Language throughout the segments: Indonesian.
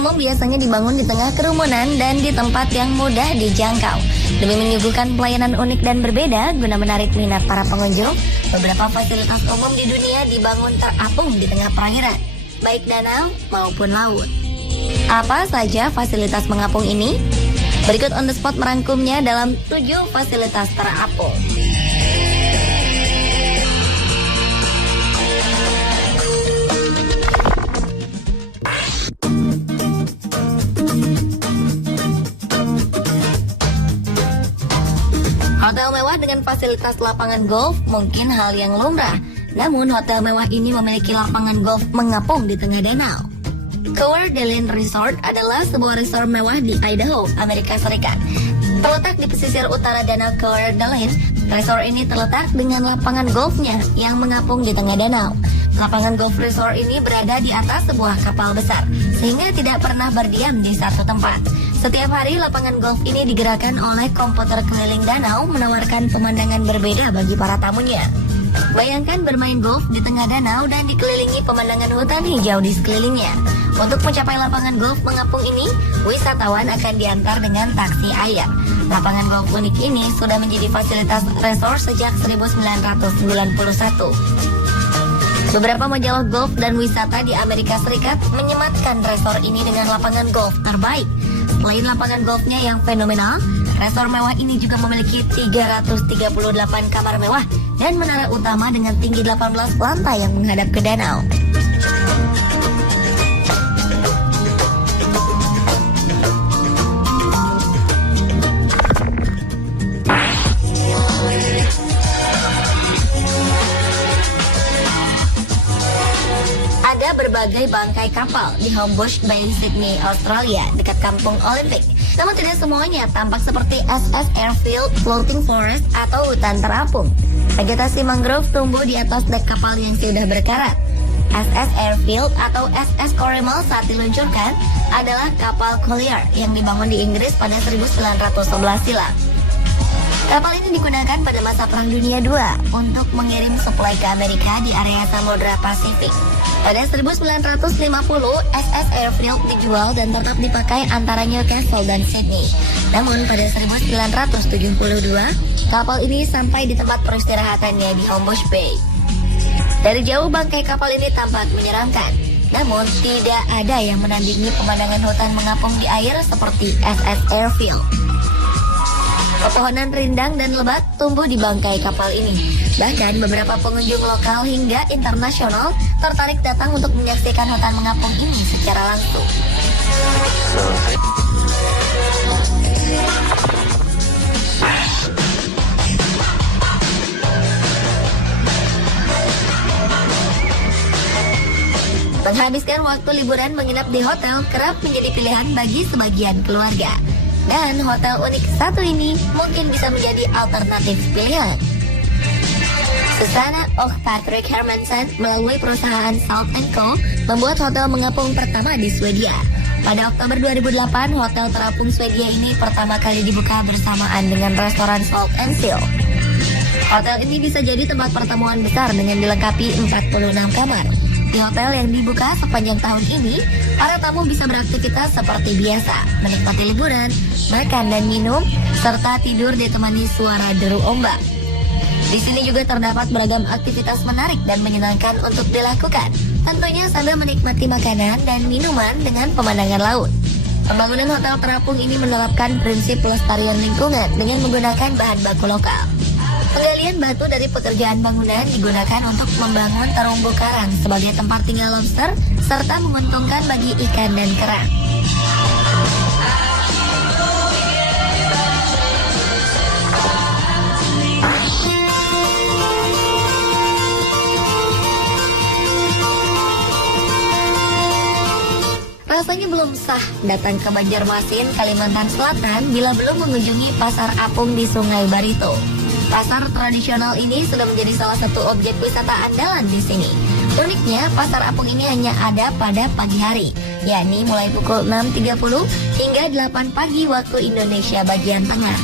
umum biasanya dibangun di tengah kerumunan dan di tempat yang mudah dijangkau. Demi menyuguhkan pelayanan unik dan berbeda guna menarik minat para pengunjung, beberapa fasilitas umum di dunia dibangun terapung di tengah perairan, baik danau maupun laut. Apa saja fasilitas mengapung ini? Berikut on the spot merangkumnya dalam 7 fasilitas terapung. Hotel mewah dengan fasilitas lapangan golf mungkin hal yang lumrah. Namun hotel mewah ini memiliki lapangan golf mengapung di tengah danau. Coeur d'Alene Resort adalah sebuah resort mewah di Idaho, Amerika Serikat. Terletak di pesisir utara danau Coeur d'Alene, resort ini terletak dengan lapangan golfnya yang mengapung di tengah danau. Lapangan golf resort ini berada di atas sebuah kapal besar, sehingga tidak pernah berdiam di satu tempat. Setiap hari lapangan golf ini digerakkan oleh komputer keliling danau menawarkan pemandangan berbeda bagi para tamunya. Bayangkan bermain golf di tengah danau dan dikelilingi pemandangan hutan hijau di sekelilingnya. Untuk mencapai lapangan golf mengapung ini, wisatawan akan diantar dengan taksi air. Lapangan golf unik ini sudah menjadi fasilitas resort sejak 1991. Beberapa majalah golf dan wisata di Amerika Serikat menyematkan resort ini dengan lapangan golf terbaik. Selain lapangan golfnya yang fenomenal, resort mewah ini juga memiliki 338 kamar mewah dan menara utama dengan tinggi 18 lantai yang menghadap ke danau. Berbagai bangkai kapal di Homebush Bay, Sydney, Australia, dekat kampung Olimpik. Namun tidak semuanya tampak seperti SS Airfield Floating Forest atau hutan terapung. Vegetasi mangrove tumbuh di atas dek kapal yang sudah berkarat. SS Airfield atau SS Corrimal saat diluncurkan adalah kapal collier yang dibangun di Inggris pada 1911 silam. Kapal ini digunakan pada masa Perang Dunia II untuk mengirim suplai ke Amerika di area Samudra Pasifik. Pada 1950, SS Airfield dijual dan tetap dipakai antara Newcastle dan Sydney. Namun pada 1972, kapal ini sampai di tempat peristirahatannya di Homebush Bay. Dari jauh bangkai kapal ini tampak menyeramkan. Namun tidak ada yang menandingi pemandangan hutan mengapung di air seperti SS Airfield. Pepohonan rindang dan lebat tumbuh di bangkai kapal ini. Bahkan beberapa pengunjung lokal hingga internasional tertarik datang untuk menyaksikan hutan mengapung ini secara langsung. Menghabiskan waktu liburan menginap di hotel kerap menjadi pilihan bagi sebagian keluarga. Dan hotel unik satu ini mungkin bisa menjadi alternatif pilihan. Susana och Patrick Hermansen melalui perusahaan Salt & Co membuat hotel mengapung pertama di Swedia. Pada Oktober 2008, hotel terapung Swedia ini pertama kali dibuka bersamaan dengan restoran Salt & Seal. Hotel ini bisa jadi tempat pertemuan besar dengan dilengkapi 46 kamar. Di hotel yang dibuka sepanjang tahun ini, para tamu bisa beraktivitas seperti biasa, menikmati liburan, makan dan minum, serta tidur ditemani suara deru ombak. Di sini juga terdapat beragam aktivitas menarik dan menyenangkan untuk dilakukan, tentunya sambil menikmati makanan dan minuman dengan pemandangan laut. Pembangunan hotel terapung ini menerapkan prinsip pelestarian lingkungan dengan menggunakan bahan baku lokal. Penggalian batu dari pekerjaan bangunan digunakan untuk membangun terumbu karang sebagai tempat tinggal lobster, serta menguntungkan bagi ikan dan kerang. Rasanya belum sah datang ke Banjarmasin, Kalimantan Selatan bila belum mengunjungi Pasar Apung di Sungai Barito. Pasar tradisional ini sudah menjadi salah satu objek wisata andalan di sini. Uniknya, Pasar Apung ini hanya ada pada pagi hari, yakni mulai pukul 6.30 hingga 8 pagi waktu Indonesia bagian tengah.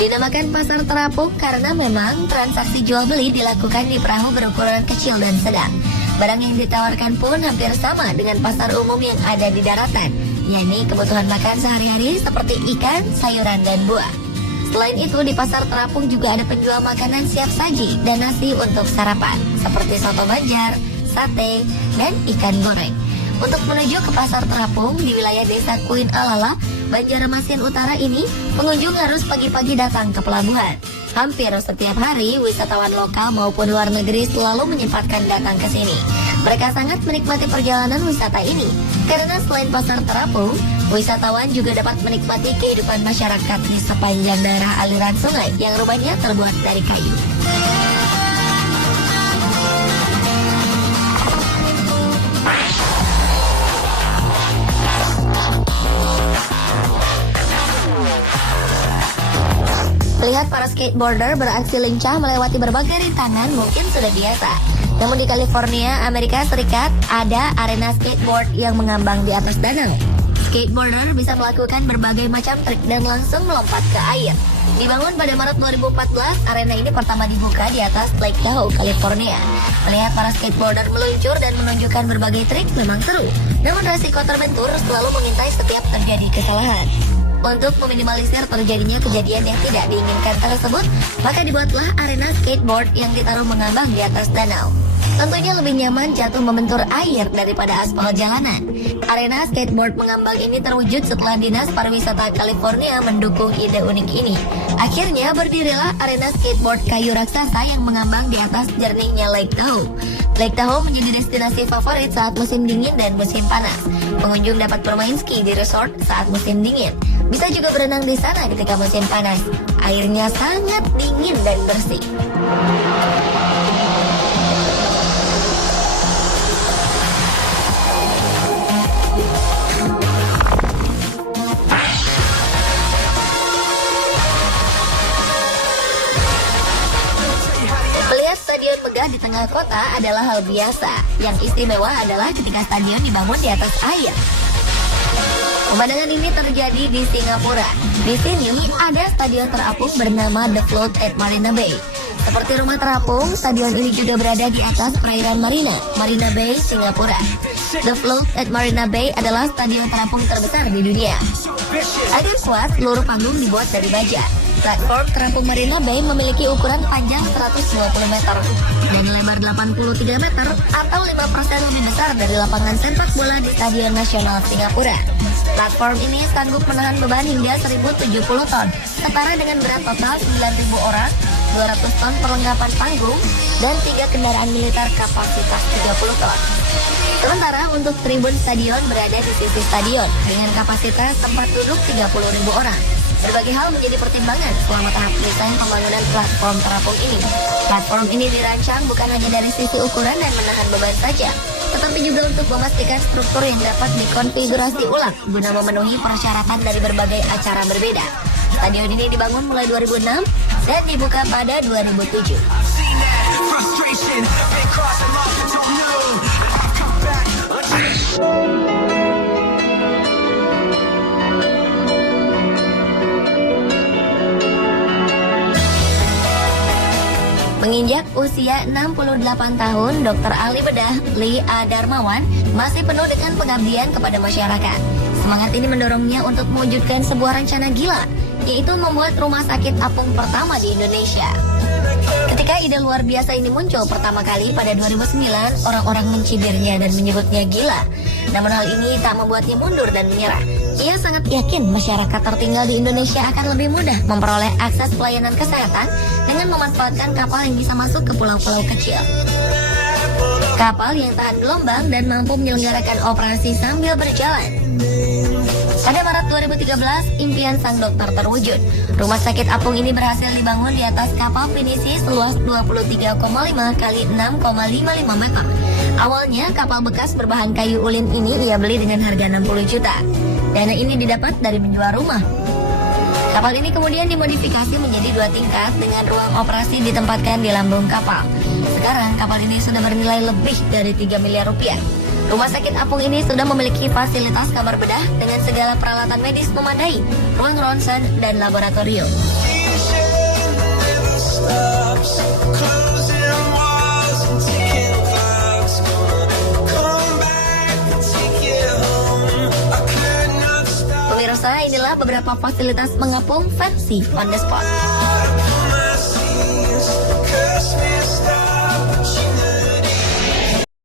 Dinamakan Pasar Terapung karena memang transaksi jual beli dilakukan di perahu berukuran kecil dan sedang. Barang yang ditawarkan pun hampir sama dengan pasar umum yang ada di daratan, yakni kebutuhan makan sehari-hari seperti ikan, sayuran, dan buah. Selain itu, di Pasar Terapung juga ada penjual makanan siap saji dan nasi untuk sarapan, seperti soto Banjar, sate, dan ikan goreng. Untuk menuju ke Pasar Terapung di wilayah Desa Kuin Alala, Banjarmasin Utara ini, pengunjung harus pagi-pagi datang ke pelabuhan. Hampir setiap hari, wisatawan lokal maupun luar negeri selalu menyempatkan datang ke sini. Mereka sangat menikmati perjalanan wisata ini, karena selain Pasar Terapung, wisatawan juga dapat menikmati kehidupan masyarakat di sepanjang daerah aliran sungai yang rumahnya terbuat dari kayu. Melihat para skateboarder beraksi lincah melewati berbagai rintangan mungkin sudah biasa. Namun di California, Amerika Serikat, ada arena skateboard yang mengambang di atas danau. Skateboarder bisa melakukan berbagai macam trik dan langsung melompat ke air. Dibangun pada Maret 2014, arena ini pertama dibuka di atas Lake Tahoe, California. Melihat para skateboarder meluncur dan menunjukkan berbagai trik memang seru. Namun resiko terbentur selalu mengintai setiap terjadi kesalahan. Untuk meminimalisir terjadinya kejadian yang tidak diinginkan tersebut, maka dibuatlah arena skateboard yang ditaruh mengambang di atas danau. Tentunya lebih nyaman jatuh membentur air daripada aspal jalanan. Arena skateboard mengambang ini terwujud setelah Dinas Pariwisata California mendukung ide unik ini. Akhirnya berdirilah arena skateboard kayu raksasa yang mengambang di atas jernihnya Lake Tahoe. Lake Tahoe menjadi destinasi favorit saat musim dingin dan musim panas. Pengunjung dapat bermain ski di resort saat musim dingin. Bisa juga berenang di sana ketika musim panas. Airnya sangat dingin dan bersih. Melihat stadion megah di tengah kota adalah hal biasa. Yang istimewa adalah ketika stadion dibangun di atas air. Pemandangan ini terjadi di Singapura. Di sini ada stadion terapung bernama The Float at Marina Bay. Seperti rumah terapung, stadion ini juga berada di atas perairan Marina Bay, Singapura. The Float at Marina Bay adalah stadion terapung terbesar di dunia. Agar kuat, seluruh panggung dibuat dari baja. Platform terapung Marina Bay memiliki ukuran panjang 120 meter dan lebar 83 meter atau 5% lebih besar dari lapangan sepak bola di Stadion Nasional Singapura. Platform ini sanggup menahan beban hingga 1070 ton, setara dengan berat total 9.000 orang, 200 ton perlengkapan panggung, dan 3 kendaraan militer kapasitas 30 ton. Sementara untuk tribun stadion berada di sisi stadion dengan kapasitas tempat duduk 30.000 orang. Berbagai hal menjadi pertimbangan selama tahap desain pembangunan platform terapung ini. Platform ini dirancang bukan hanya dari sisi ukuran dan menahan beban saja, tetapi juga untuk memastikan struktur yang dapat dikonfigurasi ulang guna memenuhi persyaratan dari berbagai acara berbeda. Stadion ini dibangun mulai 2006 dan dibuka pada 2007. Menginjak usia 68 tahun, Dr. Ahli Bedah Lee A. Darmawan masih penuh dengan pengabdian kepada masyarakat. Semangat ini mendorongnya untuk mewujudkan sebuah rencana gila, yaitu membuat rumah sakit apung pertama di Indonesia. Ketika ide luar biasa ini muncul pertama kali pada 2009, orang-orang mencibirnya dan menyebutnya gila. Namun hal ini tak membuatnya mundur dan menyerah. Ia sangat yakin masyarakat tertinggal di Indonesia akan lebih mudah memperoleh akses pelayanan kesehatan dengan memanfaatkan kapal yang bisa masuk ke pulau-pulau kecil. Kapal yang tahan gelombang dan mampu menyelenggarakan operasi sambil berjalan. Pada Maret 2013, impian sang dokter terwujud. Rumah sakit apung ini berhasil dibangun di atas kapal pinisi seluas 23,5 kali 6,55 meter. Awalnya, kapal bekas berbahan kayu ulin ini ia beli dengan harga 60 juta. Dana ini didapat dari menjual rumah. Kapal ini kemudian dimodifikasi menjadi 2 tingkat dengan ruang operasi ditempatkan di lambung kapal. Sekarang kapal ini sudah bernilai lebih dari 3 miliar rupiah. Rumah sakit apung ini sudah memiliki fasilitas kamar bedah dengan segala peralatan medis memadai, ruang ronsen, dan laboratorium. Pemirsa, inilah beberapa fasilitas mengapung versi on the spot.